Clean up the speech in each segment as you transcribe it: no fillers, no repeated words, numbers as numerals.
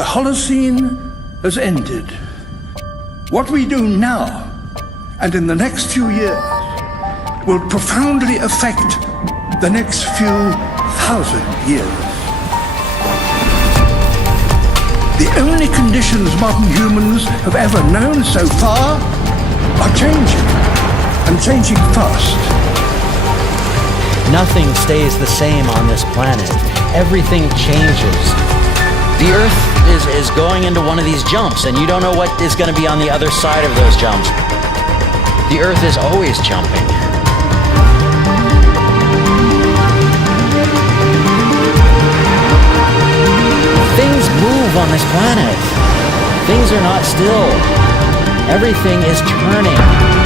The Holocene has ended. What we do now and in the next few years will profoundly affect the next few thousand years. The only conditions modern humans have ever known so far are changing, and changing fast. Nothing stays the same on this planet. Everything changes. The Earth is going into one of these jumps, and you don't know what is going to be on the other side of those jumps. The Earth is always jumping. Things move on this planet. Things are not still. Everything is turning.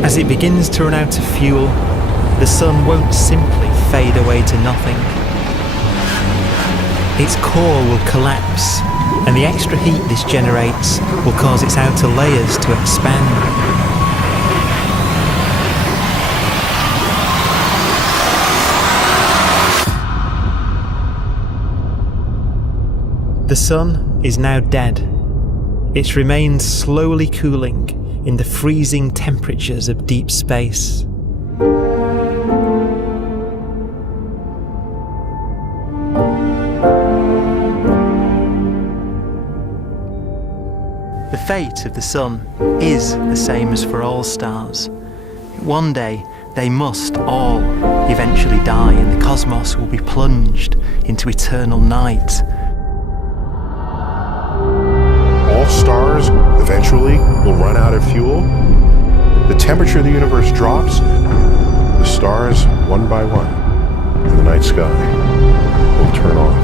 As it begins to run out of fuel, the sun won't simply fade away to nothing. Its core will collapse, and the extra heat this generates will cause its outer layers to expand. The sun is now dead. Its remains slowly cooling in the freezing temperatures of deep space. The fate of the sun is the same as for all stars. One day they must all eventually die, and the cosmos will be plunged into eternal night. All stars eventually will run out of fuel. The temperature of the universe drops. The stars, one by one, in the night sky will turn off.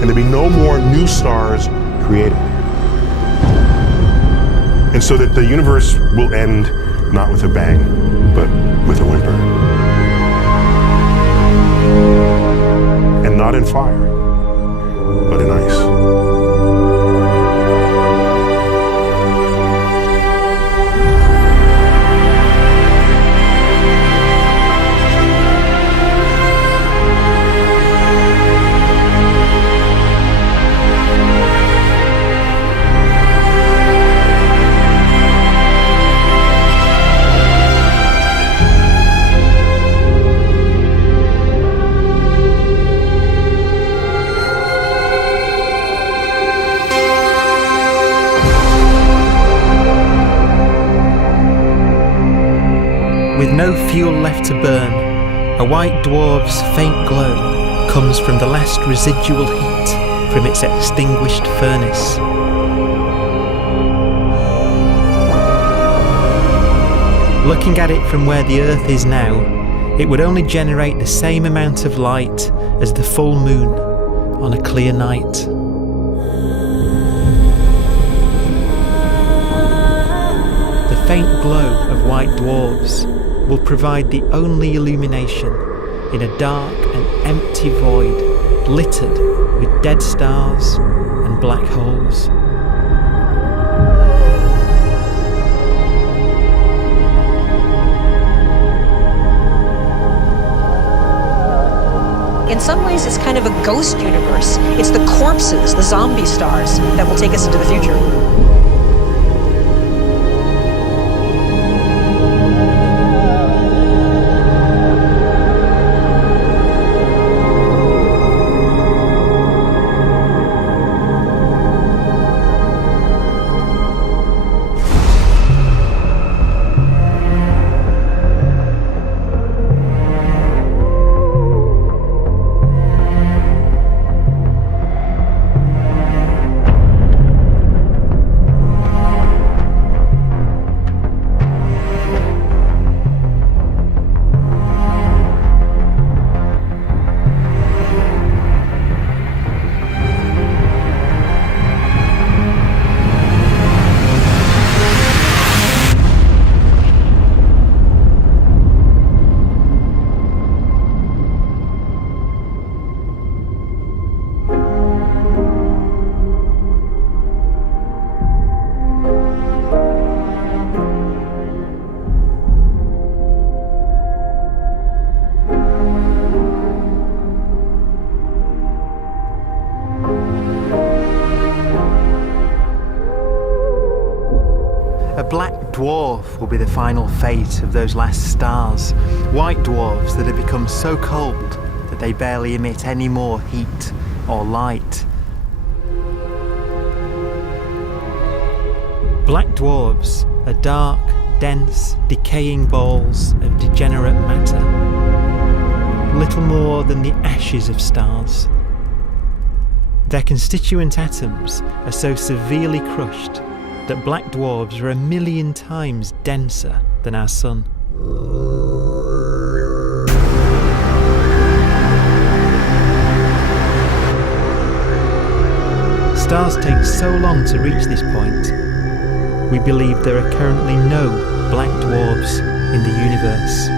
And there'll be no more new stars created. And so that the universe will end not with a bang, but with a whimper. And not in fire, but in ice. With no fuel left to burn, a white dwarf's faint glow comes from the last residual heat from its extinguished furnace. Looking at it from where the Earth is now, it would only generate the same amount of light as the full moon on a clear night. The faint glow of white dwarfs will provide the only illumination in a dark and empty void littered with dead stars and black holes. In some ways, it's kind of a ghost universe. It's the corpses, the zombie stars, that will take us into the future. A black dwarf will be the final fate of those last stars, white dwarfs that have become so cold that they barely emit any more heat or light. Black dwarfs are dark, dense, decaying balls of degenerate matter, little more than the ashes of stars. Their constituent atoms are so severely crushed that black dwarfs are 1,000,000 times denser than our Sun. Stars take so long to reach this point, we believe there are currently no black dwarfs in the universe.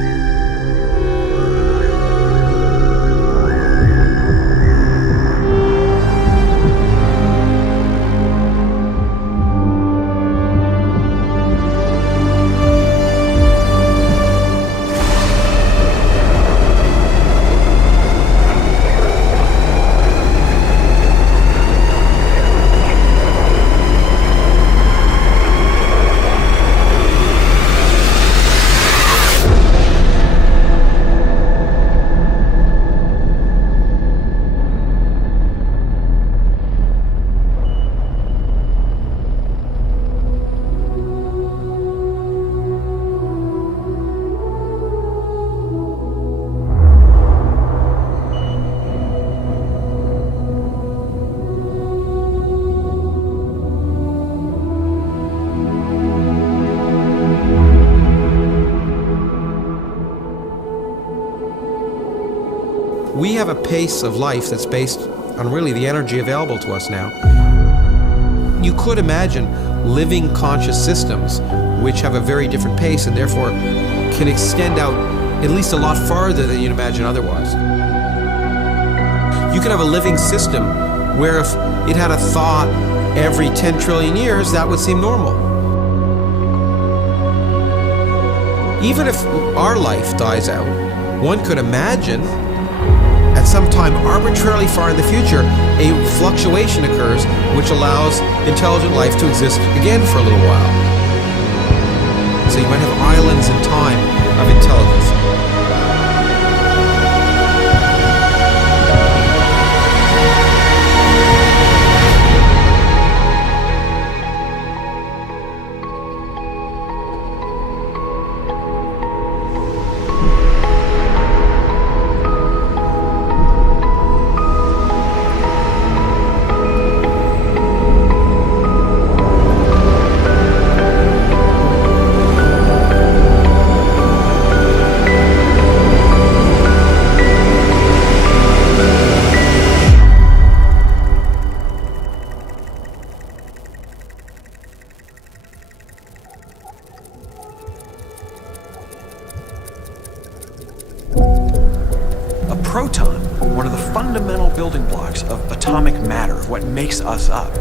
We have a pace of life that's based on really the energy available to us now. You could imagine living conscious systems which have a very different pace and therefore can extend out at least a lot farther than you'd imagine otherwise. You could have a living system where if it had a thought every 10 trillion years, that would seem normal. Even if our life dies out, one could imagine at some time arbitrarily far in the future, a fluctuation occurs which allows intelligent life to exist again for a little while. So you might have islands in time of intelligence. Proton, one of the fundamental building blocks of atomic matter, of what makes us up,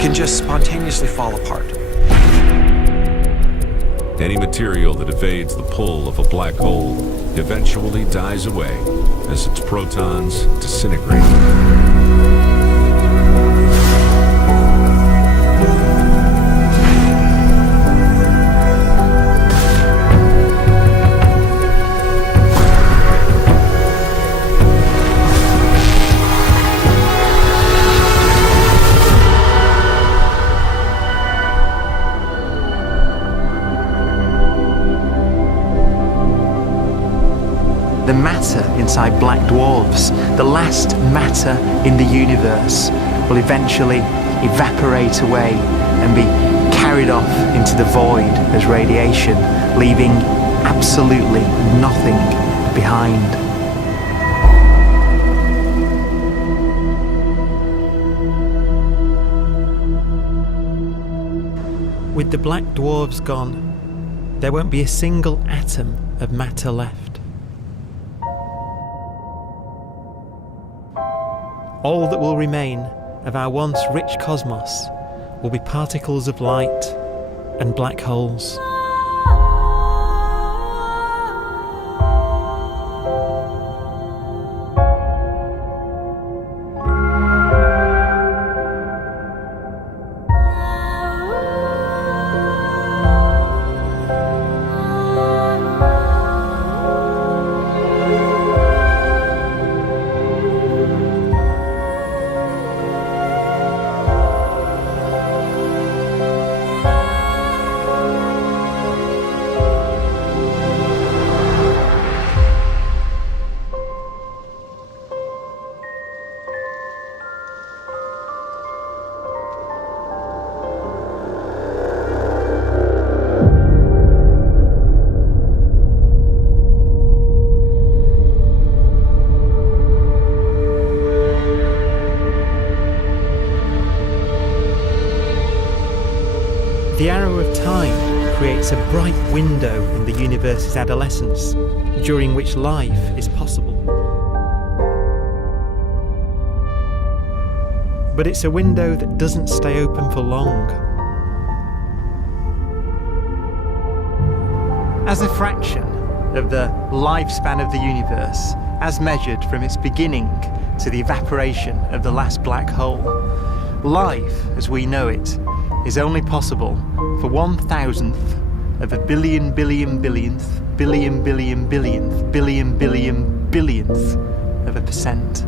can just spontaneously fall apart. Any material that evades the pull of a black hole eventually dies away as its protons disintegrate. The matter inside black dwarfs, the last matter in the universe, will eventually evaporate away and be carried off into the void as radiation, leaving absolutely nothing behind. With the black dwarfs gone, there won't be a single atom of matter left. All that will remain of our once rich cosmos will be particles of light and black holes. The arrow of time creates a bright window in the universe's adolescence, during which life is possible. But it's a window that doesn't stay open for long. As a fraction of the lifespan of the universe, as measured from its beginning to the evaporation of the last black hole, life, as we know it, is only possible for 1,000th of a billion billion billionth billion billion billionth billion billion billionth of a percent.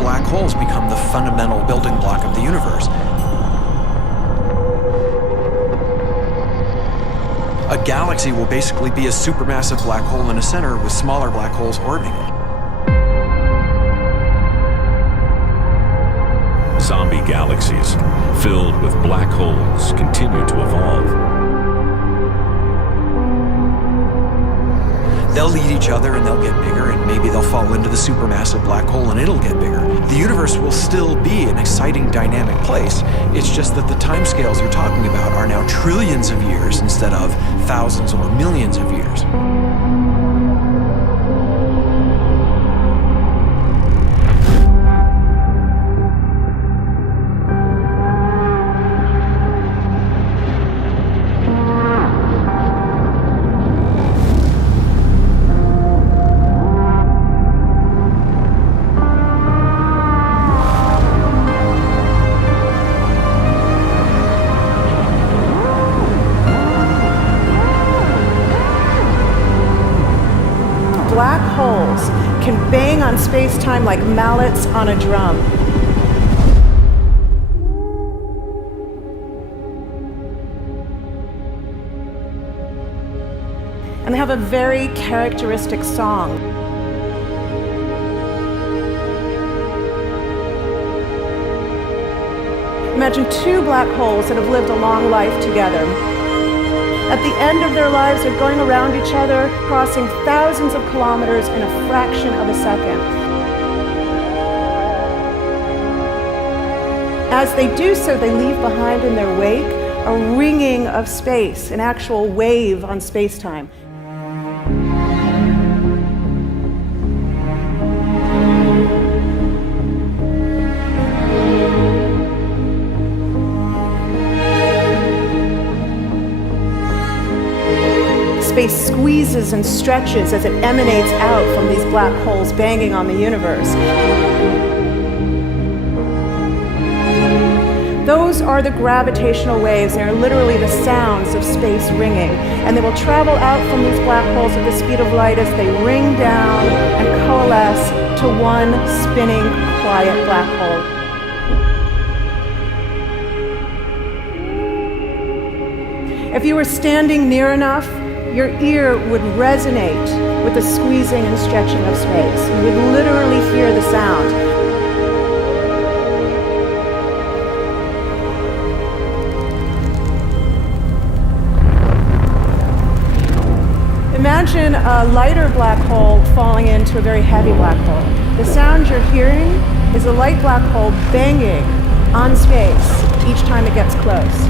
Black holes become the fundamental building block of the universe. A galaxy will basically be a supermassive black hole in a center with smaller black holes orbiting it. Zombie galaxies filled with black holes continue to evolve. They'll eat each other and they'll get bigger, and maybe they'll fall into the supermassive black hole and it'll get bigger. The universe will still be an exciting, dynamic place. It's just that the timescales you're talking about are now trillions of years instead of thousands or millions of years. Black holes can bang on space-time like mallets on a drum. And they have a very characteristic song. Imagine two black holes that have lived a long life together. At the end of their lives, they're going around each other, crossing thousands of kilometers in a fraction of a second. As they do so, they leave behind in their wake a ringing of space, an actual wave on space-time. squeezes and stretches as it emanates out from these black holes banging on the universe. Those are the gravitational waves. They are literally the sounds of space ringing. And they will travel out from these black holes at the speed of light as they ring down and coalesce to one spinning, quiet black hole. If you were standing near enough, your ear would resonate with the squeezing and stretching of space. You would literally hear the sound. Imagine a lighter black hole falling into a very heavy black hole. The sound you're hearing is a light black hole banging on space each time it gets close.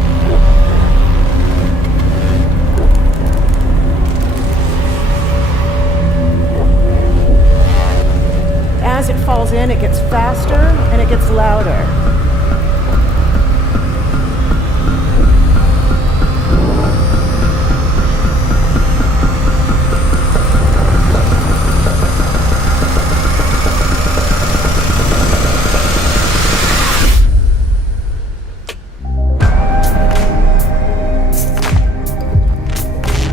As it falls in, it gets faster and it gets louder.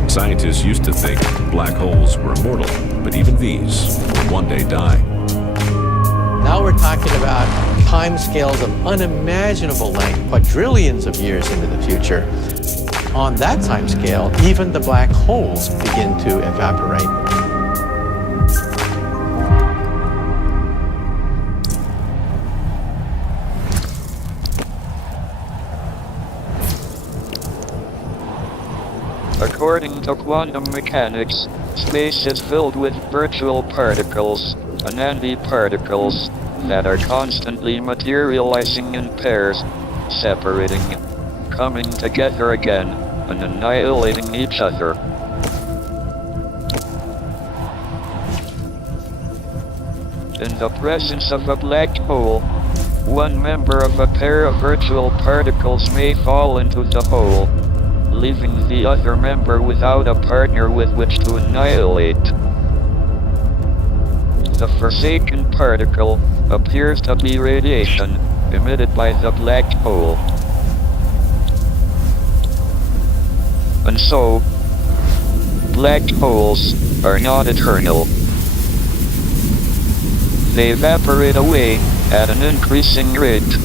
Scientists used to think black holes were immortal, but even these will one day die. Now we're talking about timescales of unimaginable length, quadrillions of years into the future. On that timescale, even the black holes begin to evaporate. According to quantum mechanics, space is filled with virtual particles, antiparticles, that are constantly materializing in pairs, separating, coming together again, and annihilating each other. In the presence of a black hole, one member of a pair of virtual particles may fall into the hole, leaving the other member without a partner with which to annihilate. The forsaken particle appears to be radiation emitted by the black hole. And so, black holes are not eternal. They evaporate away at an increasing rate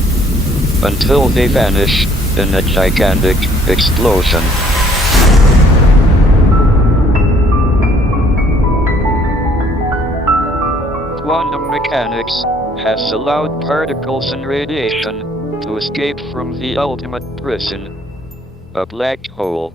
until they vanish in a gigantic explosion. Quantum mechanics has allowed particles and radiation to escape from the ultimate prison, a black hole.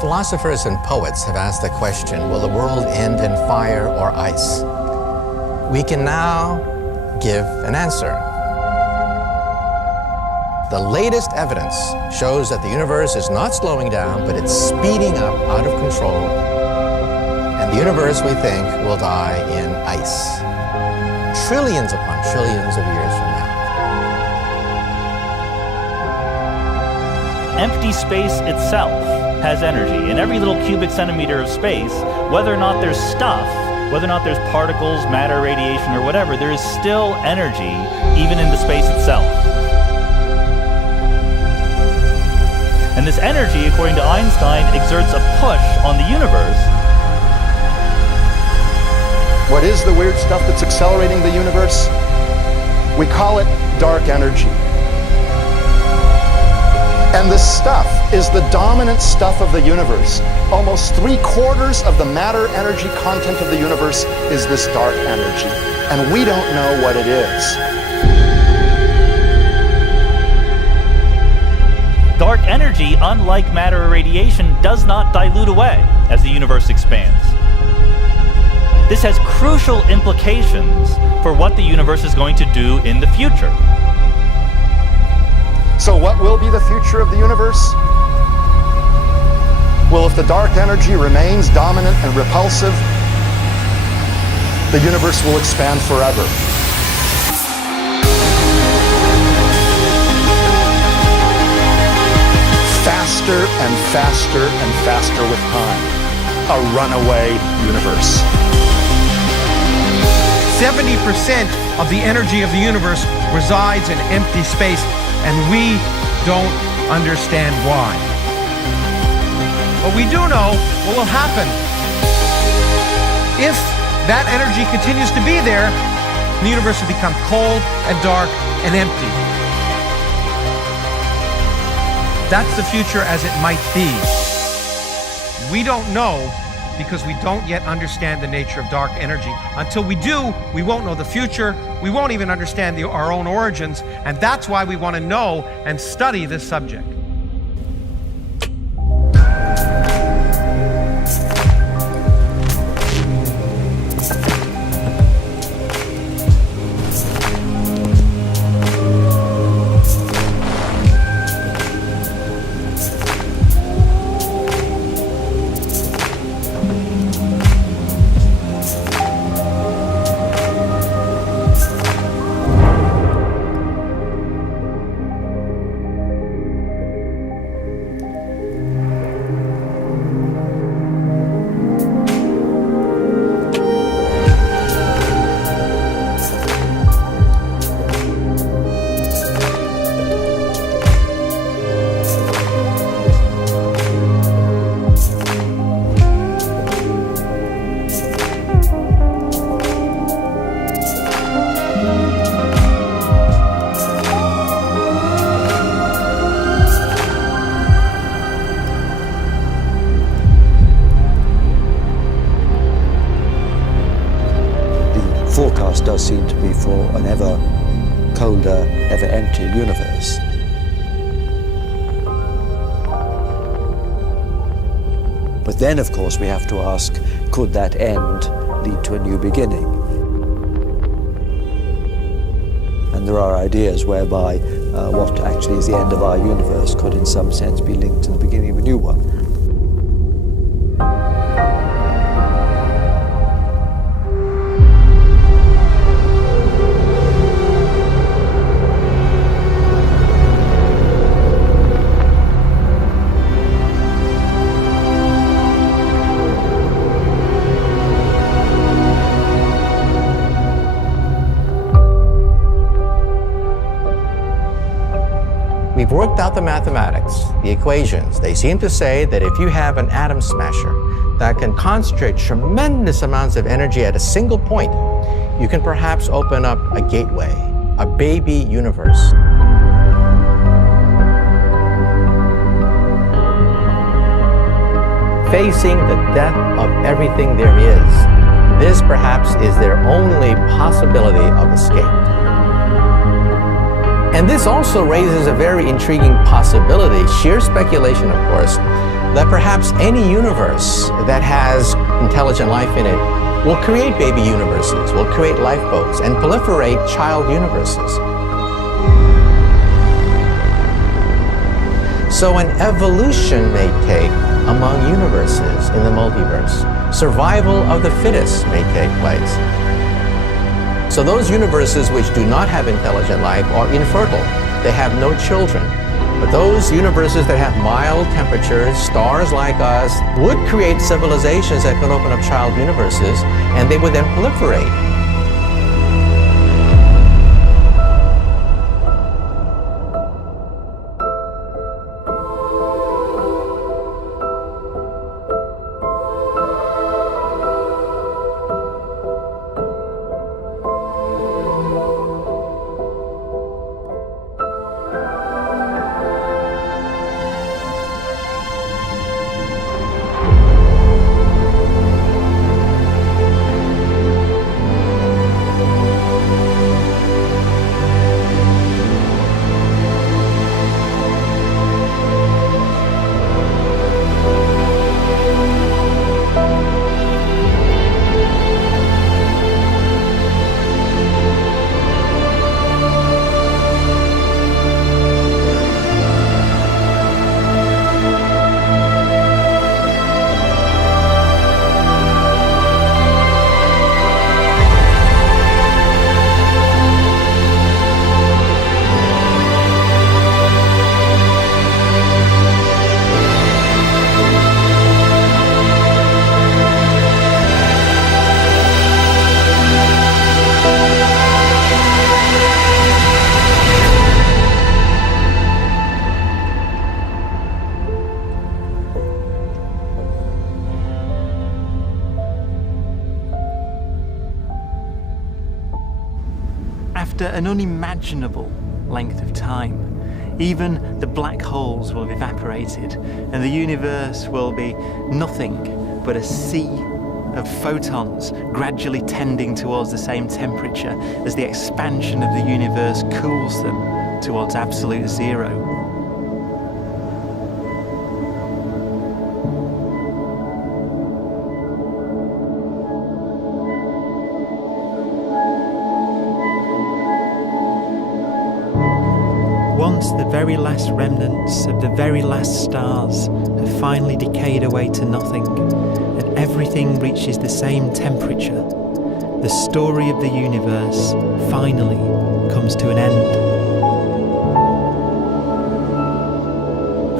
Philosophers and poets have asked the question, will the world end in fire or ice? We can now give an answer. The latest evidence shows that the universe is not slowing down, but it's speeding up out of control. And the universe, we think, will die in ice. Trillions upon trillions of years from now. Empty space itself has energy. In every little cubic centimeter of space, whether or not there's stuff whether or not there's particles, matter, radiation, or whatever, there is still energy even in the space itself. And this energy, according to Einstein, exerts a push on the universe. What is the weird stuff that's accelerating the universe? We call it dark energy. And this stuff is the dominant stuff of the universe. Almost 3/4 of the matter-energy content of the universe is this dark energy. And we don't know what it is. Dark energy, unlike matter or radiation, does not dilute away as the universe expands. This has crucial implications for what the universe is going to do in the future. So what will be the future of the universe? Well, if the dark energy remains dominant and repulsive, the universe will expand forever. Faster and faster and faster with time. A runaway universe. 70% of the energy of the universe resides in empty space, and we don't understand why. But we do know what will happen. If that energy continues to be there, the universe will become cold and dark and empty. That's the future as it might be. We don't know because we don't yet understand the nature of dark energy. Until we do, we won't know the future. We won't even understand our own origins, and that's why we want to know and study this subject. Forecast does seem to be for an ever colder, ever emptier universe. But then, of course, we have to ask, could that end lead to a new beginning? And there are ideas whereby what actually is the end of our universe could in some sense be linked to the beginning of a new one. We've worked out the mathematics, the equations. They seem to say that if you have an atom smasher that can concentrate tremendous amounts of energy at a single point, you can perhaps open up a gateway, a baby universe. Facing the death of everything there is, this perhaps is their only possibility of escape. And this also raises a very intriguing possibility, sheer speculation of course, that perhaps any universe that has intelligent life in it will create baby universes, will create lifeboats, and proliferate child universes. So an evolution may take among universes in the multiverse. Survival of the fittest may take place. So those universes which do not have intelligent life are infertile. They have no children. But those universes that have mild temperatures, stars like us, would create civilizations that could open up child universes, and they would then proliferate. After an unimaginable length of time, even the black holes will have evaporated and the universe will be nothing but a sea of photons gradually tending towards the same temperature as the expansion of the universe cools them towards absolute zero. Once the very last remnants of the very last stars have finally decayed away to nothing, and everything reaches the same temperature, the story of the universe finally comes to an end.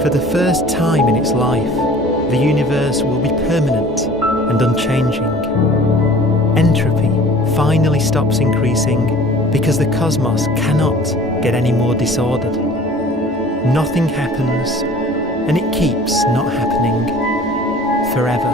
For the first time in its life, the universe will be permanent and unchanging. Entropy finally stops increasing because the cosmos cannot get any more disordered. Nothing happens, and it keeps not happening forever.